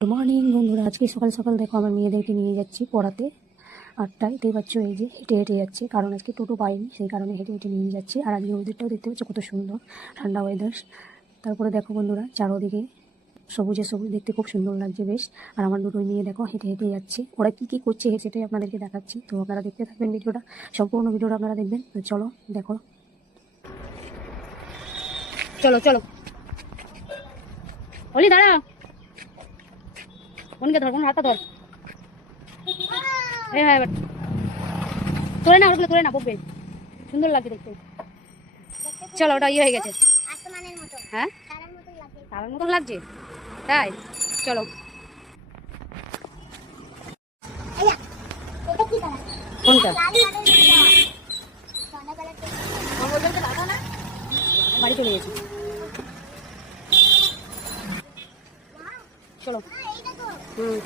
Good morning বন্ধুরা, আজকে সকাল সকাল দেখো আমার মেয়েদেরকে নিয়ে যাচ্ছি পড়াতে 8টায়। দেখতেই পাচ্ছ এই যে হেঁটে হেঁটে যাচ্ছে, কারণ আজকে টোটো পাইনি, সেই কারণে হেঁটে হেঁটে নিয়ে যাচ্ছি। আর আজকে ওয়েদারটাও দেখতে পাচ্ছ কত সুন্দর, ঠান্ডা ওয়েদার। তারপরে দেখো বন্ধুরা, চারোদিকে সবুজে সবুজ, দেখতে খুব সুন্দর লাগছে বেশ। আর আমার দুটো মেয়ে দেখো হেঁটে হেঁটে যাচ্ছে, ওরা কী কী করছে সেটাই আপনাদেরকে দেখাচ্ছি। তো আপনারা দেখতে থাকবেন ভিডিওটা, সম্পূর্ণ ভিডিওটা আপনারা দেখবেন। তো চলো দেখো, চলো চলো বলি দাঁড়া, বোনকে ধর, বোন হাতটা ধর। হ্যাঁ হ্যাঁ, এবার তোরে না, ওগুলো তোরে না, বকবে। সুন্দর লাগছে দেখতে। চলো, ওটা ইয়ে হয়ে গেছে। হ্যাঁ, তারার মতন লাগছে তাই। চলো, কোনটা বাড়ি চলে গেছি। চলো, হুম।